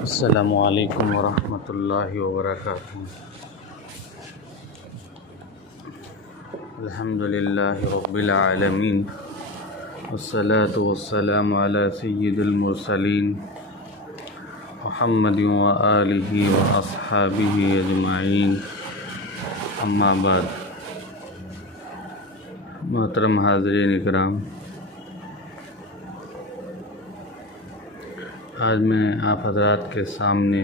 السلام علیکم ورحمۃ اللہ وبرکاتہ۔ الحمد للہ رب العالمین، والصلاة والسلام علی سید المرسلین محمد وآلہ واصحابہ اجمعین، اما بعد۔ محترم حاضرین اکرام، آج میں آپ حضرات کے سامنے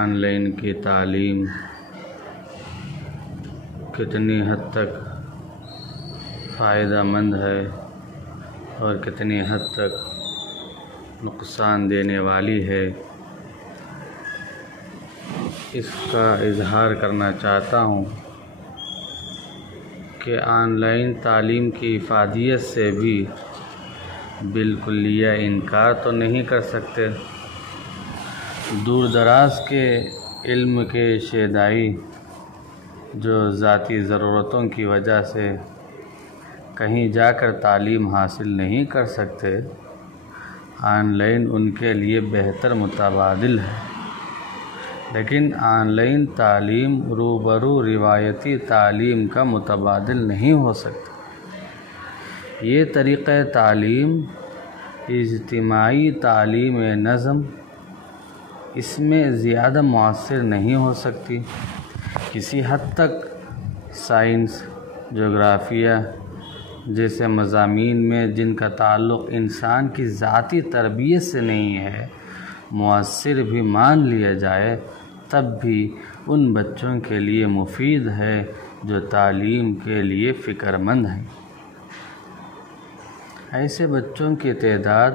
آن لائن کی تعلیم کتنی حد تک فائدہ مند ہے اور کتنی حد تک نقصان دینے والی ہے، اس کا اظہار کرنا چاہتا ہوں کہ آن لائن تعلیم کی افادیت سے بھی بالکلیہ انکار تو نہیں کر سکتے۔ دور دراز کے علم کے شیدائی جو ذاتی ضرورتوں کی وجہ سے کہیں جا کر تعلیم حاصل نہیں کر سکتے، آن لائن ان کے لیے بہتر متبادل ہے، لیکن آن لائن تعلیم روبرو روایتی تعلیم کا متبادل نہیں ہو سکتا۔ یہ طریقہ تعلیم اجتماعی تعلیم نظم، اس میں زیادہ مؤثر نہیں ہو سکتی۔ کسی حد تک سائنس، جغرافیہ جیسے مضامین میں جن کا تعلق انسان کی ذاتی تربیت سے نہیں ہے، مؤثر بھی مان لیا جائے، تب بھی ان بچوں کے لیے مفید ہے جو تعلیم کے لیے فکر مند ہیں۔ ایسے بچوں کی تعداد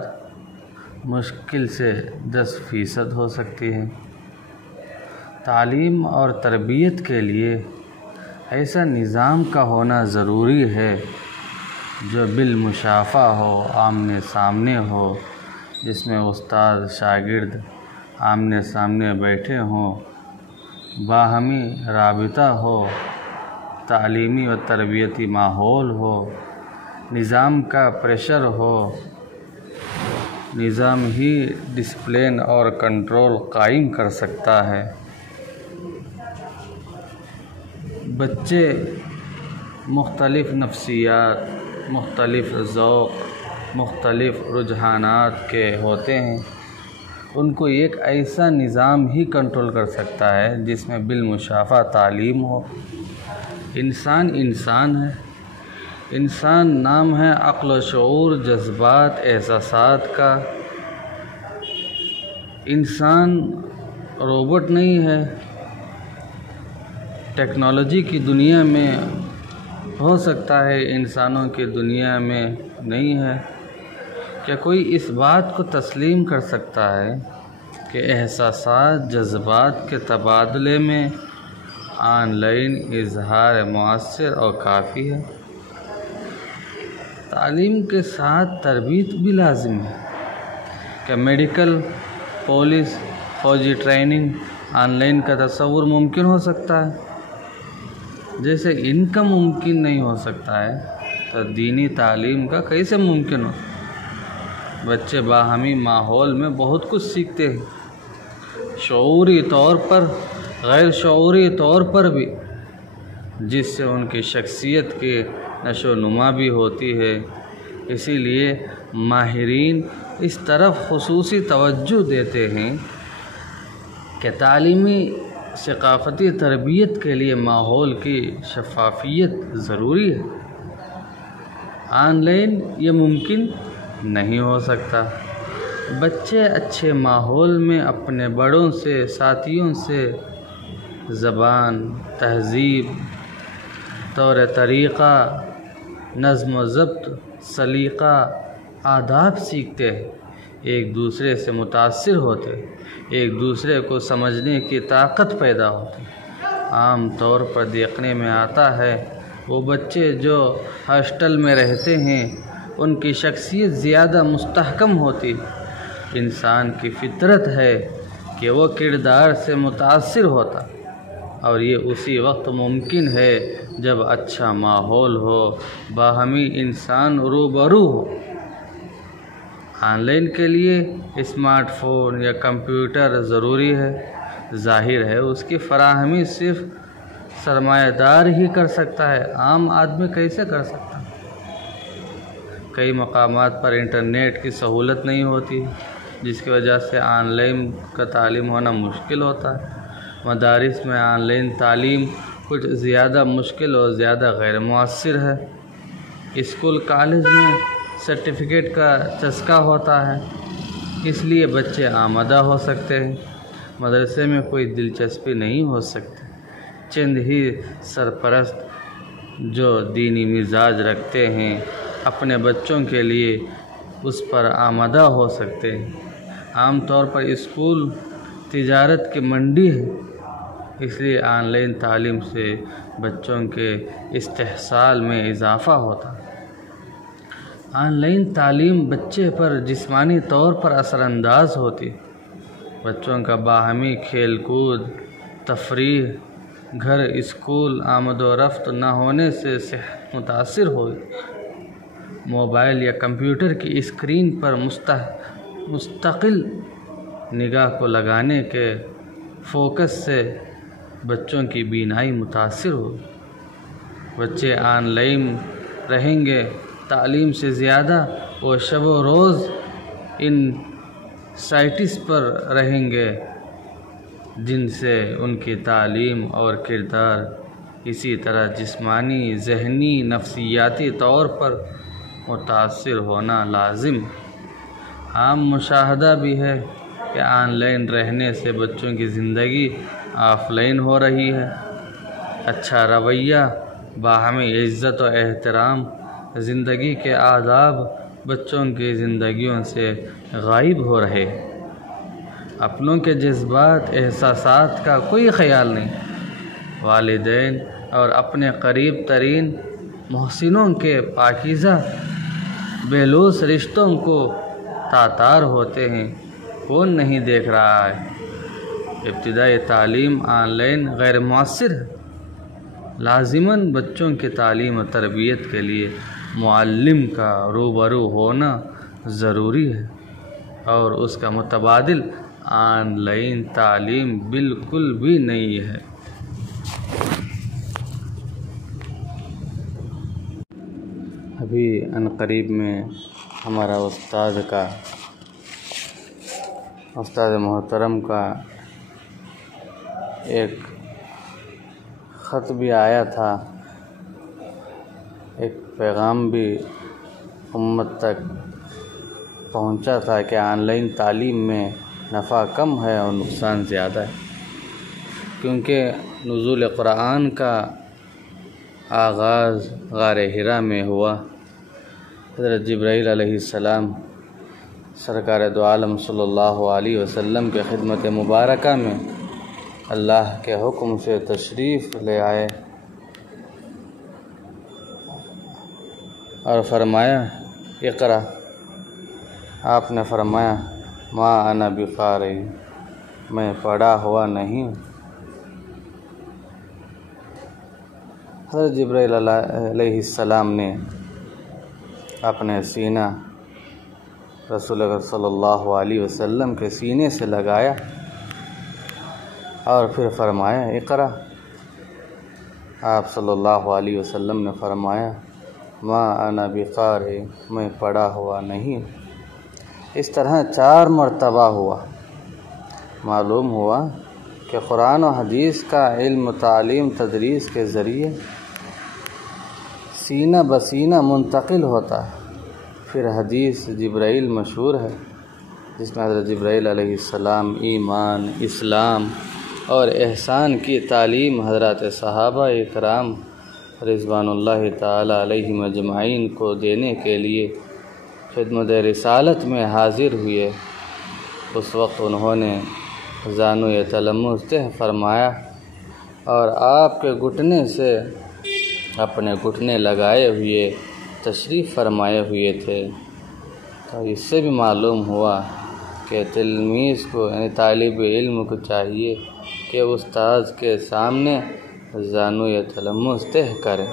مشکل سے 10% ہو سکتی ہے۔ تعلیم اور تربیت کے لیے ایسا نظام کا ہونا ضروری ہے جو بالمشافہ ہو، آمنے سامنے ہو، جس میں استاد شاگرد آمنے سامنے بیٹھے ہوں، باہمی رابطہ ہو، تعلیمی و تربیتی ماحول ہو، نظام کا پریشر ہو۔ نظام ہی ڈسپلن اور کنٹرول قائم کر سکتا ہے۔ بچے مختلف نفسیات، مختلف ذوق، مختلف رجحانات کے ہوتے ہیں، ان کو ایک ایسا نظام ہی کنٹرول کر سکتا ہے جس میں بالمشافہ تعلیم ہو۔ انسان ہے، انسان نام ہے عقل و شعور، جذبات، احساسات کا۔ انسان روبوٹ نہیں ہے۔ ٹیکنالوجی کی دنیا میں ہو سکتا ہے، انسانوں کی دنیا میں نہیں ہے۔ کیا کوئی اس بات کو تسلیم کر سکتا ہے کہ احساسات، جذبات کے تبادلے میں آن لائن اظہار مؤثر اور کافی ہے؟ تعلیم کے ساتھ تربیت بھی لازم ہے۔ کیا میڈیکل، پولیس، فوجی ٹریننگ آن لائن کا تصور ممکن ہو سکتا ہے؟ جیسے ان کا ممکن نہیں ہو سکتا ہے تو دینی تعلیم کا کیسے ممکن ہو؟ بچے باہمی ماحول میں بہت کچھ سیکھتے ہیں، شعوری طور پر، غیر شعوری طور پر بھی، جس سے ان کی شخصیت کی نشو و نما بھی ہوتی ہے۔ اسی لیے ماہرین اس طرف خصوصی توجہ دیتے ہیں کہ تعلیمی ثقافتی تربیت کے لیے ماحول کی شفافیت ضروری ہے۔ آن لائن یہ ممکن نہیں ہو سکتا۔ بچے اچھے ماحول میں اپنے بڑوں سے، ساتھیوں سے زبان، تہذیب، طور طریقہ، نظم و ضبط، سلیقہ، آداب سیکھتے ہیں، ایک دوسرے سے متاثر ہوتے، ایک دوسرے کو سمجھنے کی طاقت پیدا ہوتی۔ عام طور پر دیکھنے میں آتا ہے وہ بچے جو ہاسٹل میں رہتے ہیں ان کی شخصیت زیادہ مستحکم ہوتی۔ انسان کی فطرت ہے کہ وہ کردار سے متاثر ہوتا، اور یہ اسی وقت ممکن ہے جب اچھا ماحول ہو، باہمی انسان روبرو ہو۔ آن لائن کے لیے اسمارٹ فون یا کمپیوٹر ضروری ہے۔ ظاہر ہے اس کی فراہمی صرف سرمایہ دار ہی کر سکتا ہے، عام آدمی کیسے کر سکتا ہے؟ کئی مقامات پر انٹرنیٹ کی سہولت نہیں ہوتی، جس کی وجہ سے آن لائن کا تعلیم ہونا مشکل ہوتا ہے۔ مدارس میں آن لائن تعلیم کچھ زیادہ مشکل اور زیادہ غیر مؤثر ہے۔ اسکول کالج میں سرٹیفکیٹ کا چسکا ہوتا ہے، اس لیے بچے آمادہ ہو سکتے ہیں، مدرسے میں کوئی دلچسپی نہیں ہو سکتی۔ چند ہی سرپرست جو دینی مزاج رکھتے ہیں اپنے بچوں کے لیے اس پر آمادہ ہو سکتے ہیں۔ عام طور پر اسکول تجارت کی منڈی ہے، اس لیے آن لائن تعلیم سے بچوں کے استحصال میں اضافہ ہوتا ہے۔ آن لائن تعلیم بچے پر جسمانی طور پر اثر انداز ہوتی ہے۔ بچوں کا باہمی کھیل کود، تفریح، گھر اسکول آمد و رفت نہ ہونے سے صحت متاثر ہوئی۔ موبائل یا کمپیوٹر کی اسکرین پر مستقل نگاہ کو لگانے کے فوکس سے بچوں کی بینائی متاثر ہوئی۔ بچے آن لائن رہیں گے تعلیم سے زیادہ وہ شب و روز ان سائٹس پر رہیں گے، جن سے ان کی تعلیم اور کردار اسی طرح جسمانی، ذہنی، نفسیاتی طور پر متاثر ہونا لازم۔ عام مشاہدہ بھی ہے کہ آن لائن رہنے سے بچوں کی زندگی آف لائن ہو رہی ہے۔ اچھا رویہ، باہمی عزت و احترام، زندگی کے آداب بچوں کی زندگیوں سے غائب ہو رہے۔ اپنوں کے جذبات، احساسات کا کوئی خیال نہیں۔ والدین اور اپنے قریب ترین محسنوں کے پاکیزہ بے لوث رشتوں کو تاتار ہوتے ہیں، کون نہیں دیکھ رہا ہے؟ ابتدائی تعلیم آن لائن غیر مؤثر ہے۔ لازماً بچوں کی تعلیم و تربیت کے لیے معلم کا روبرو ہونا ضروری ہے، اور اس کا متبادل آن لائن تعلیم بالکل بھی نہیں ہے۔ ابھی عنقریب میں ہمارا استاد محترم کا ایک خط بھی آیا تھا، ایک پیغام بھی امت تک پہنچا تھا کہ آن لائن تعلیم میں نفع کم ہے اور نقصان زیادہ ہے، کیونکہ نزول قرآن کا آغاز غار حرا میں ہوا۔ حضرت جبرائیل علیہ السلام سرکار دو عالم صلی اللہ علیہ وسلم کے خدمت مبارکہ میں اللہ کے حکم سے تشریف لے آئے اور فرمایا اقرا۔ آپ نے فرمایا ما انا بقارئ، میں پڑھا ہوا نہیں۔ حضرت جبرائیل علیہ السلام نے اپنے سینہ رسول اللہ صلی اللہ علیہ وسلم کے سینے سے لگایا اور پھر فرمایا اقرا۔ آپ صلی اللہ علیہ وسلم نے فرمایا ما انا بقارئ، میں پڑھا ہوا نہیں۔ اس طرح 4 مرتبہ ہوا۔ معلوم ہوا کہ قرآن و حدیث کا علم، تعلیم، تدریس کے ذریعے سینہ بسینہ منتقل ہوتا ہے۔ پھر حدیث جبرائیل مشہور ہے، جس میں حضرت جبرائیل علیہ السلام ایمان، اسلام اور احسان کی تعلیم حضرات صحابہ اکرام رضوان اللہ تعالی علیہم اجمعین کو دینے کے لیے خدمت رسالت میں حاضر ہوئے۔ اس وقت انہوں نے زانو تلمس تہ فرمایا اور آپ کے گھٹنے سے اپنے گھٹنے لگائے ہوئے تشریف فرمائے ہوئے تھے۔ تو اس سے بھی معلوم ہوا کہ تلمیذ کو، یعنی طالب علم کو چاہیے کہ استاد کے سامنے زانو تلمس تہ کرے۔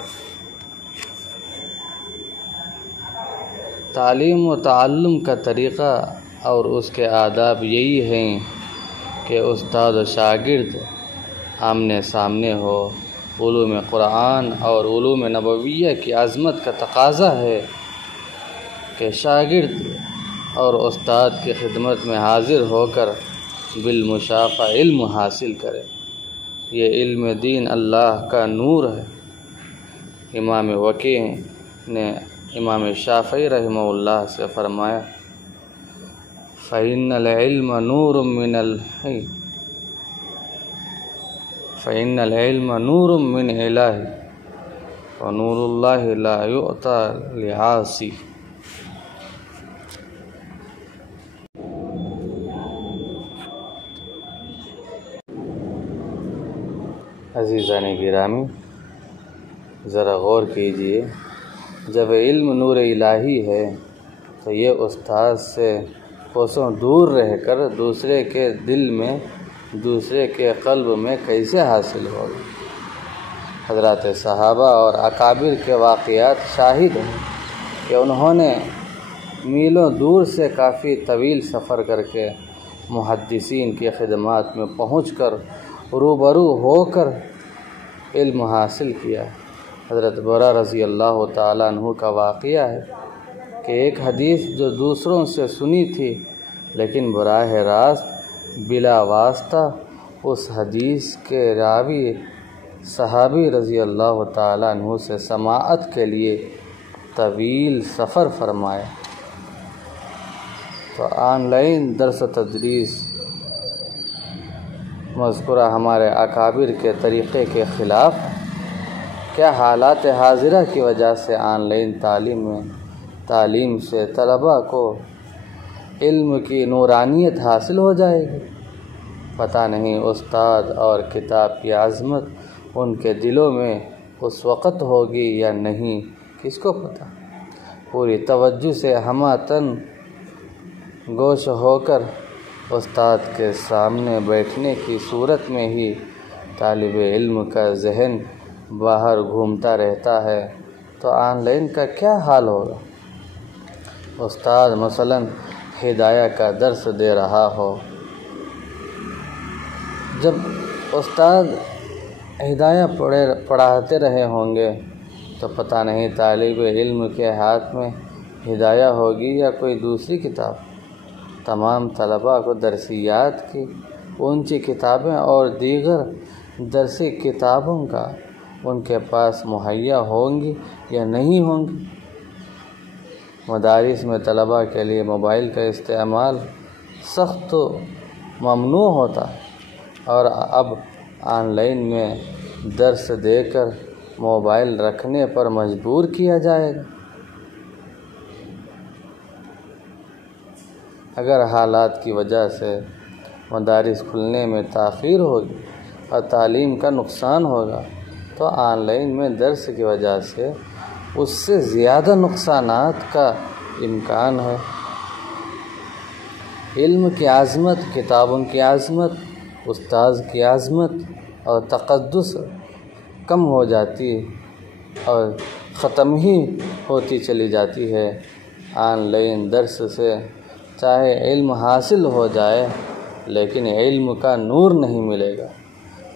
تعلیم و تعلم کا طریقہ اور اس کے آداب یہی ہیں کہ استاد و شاگرد آمنے سامنے ہو۔ علوم قرآن اور علوم نبویہ کی عظمت کا تقاضا ہے کہ شاگرد اور استاد کی خدمت میں حاضر ہو کر بالمشافہ علم حاصل کرے۔ یہ علم دین اللہ کا نور ہے۔ امام وکیع نے امام شافعی رحمہ اللہ سے فرمایا فَإِنَّ الْعِلْمَ نُورٌ مِّنْ إِلَٰهِ وَنُورُ اللَّهِ لَا يُؤْتَىٰ لِعَاصٍ۔ عزیزان گرامی، ذرا غور کیجئے، جب علم نور الہی ہے تو یہ استاد سے کوسوں دور رہ کر دوسرے کے دل میں، دوسرے کے قلب میں کیسے حاصل ہوگا؟ حضرات صحابہ اور اکابر کے واقعات شاہد ہیں کہ انہوں نے میلوں دور سے کافی طویل سفر کر کے محدثین کی خدمات میں پہنچ کر روبرو ہو کر علم حاصل کیا۔ حضرت برا رضی اللہ تعالیٰ عنہ کا واقعہ ہے کہ ایک حدیث جو دوسروں سے سنی تھی لیکن براہ راست بلا واسطہ اس حدیث کے راوی صحابی رضی اللہ تعالیٰ عنہ سے سماعت کے لیے طویل سفر فرمایا، تو آن لائن درس و تدریس مذکورہ ہمارے اکابر کے طریقے کے خلاف ہے۔ کیا حالات حاضرہ کی وجہ سے آن لائن تعلیم سے طلباء کو علم کی نورانیت حاصل ہو جائے گی؟ پتہ نہیں استاد اور کتاب کی عظمت ان کے دلوں میں اس وقت ہوگی یا نہیں، کس کو پتہ؟ پوری توجہ سے ہمہ تن گوش ہو کر استاد کے سامنے بیٹھنے کی صورت میں ہی طالب علم کا ذہن باہر گھومتا رہتا ہے، تو آن لائن کا کیا حال ہوگا؟ استاد مثلاً ہدایہ کا درس دے رہا ہو، جب استاد ہدایہ پڑھاتے رہے ہوں گے تو پتہ نہیں طالب علم کے ہاتھ میں ہدایہ ہوگی یا کوئی دوسری کتاب۔ تمام طلباء کو درسیات کی اونچی کتابیں اور دیگر درسی کتابوں کا ان کے پاس مہیا ہوں گی یا نہیں ہوں گی؟ مدارس میں طلباء کے لیے موبائل کا استعمال سخت ممنوع ہوتا ہے، اور اب آن لائن میں درس دے کر موبائل رکھنے پر مجبور کیا جائے گا۔ اگر حالات کی وجہ سے مدارس کھلنے میں تاخیر ہوگی اور تعلیم کا نقصان ہوگا تو آن لائن میں درس کی وجہ سے اس سے زیادہ نقصانات کا امکان ہے۔ علم کی عظمت، کتابوں کی عظمت، استاذ کی عظمت اور تقدس کم ہو جاتی اور ختم ہی ہوتی چلی جاتی ہے۔ آن لائن درس سے چاہے علم حاصل ہو جائے لیکن علم کا نور نہیں ملے گا،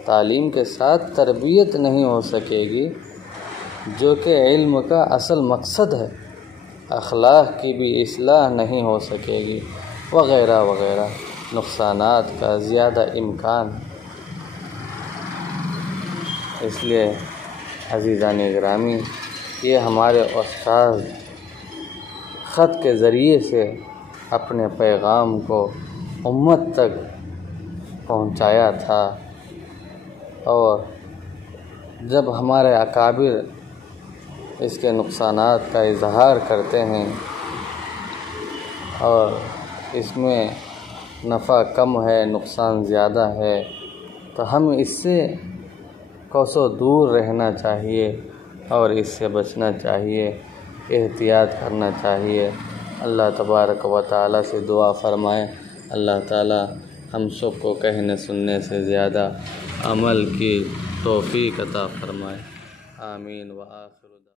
تعلیم کے ساتھ تربیت نہیں ہو سکے گی جو کہ علم کا اصل مقصد ہے، اخلاق کی بھی اصلاح نہیں ہو سکے گی، وغیرہ وغیرہ نقصانات کا زیادہ امکان ہے۔ اس لیے عزیزان گرامی، یہ ہمارے استاد خط کے ذریعے سے اپنے پیغام کو امت تک پہنچایا تھا، اور جب ہمارے اکابر اس کے نقصانات کا اظہار کرتے ہیں اور اس میں نفع کم ہے، نقصان زیادہ ہے، تو ہم اس سے کوسوں دور رہنا چاہیے اور اس سے بچنا چاہیے، احتیاط کرنا چاہیے۔ اللہ تبارک و تعالیٰ سے دعا فرمائیں، اللہ تعالیٰ ہم سب کو کہنے سننے سے زیادہ عمل کی توفیق عطا فرمائے، آمین و آخر۔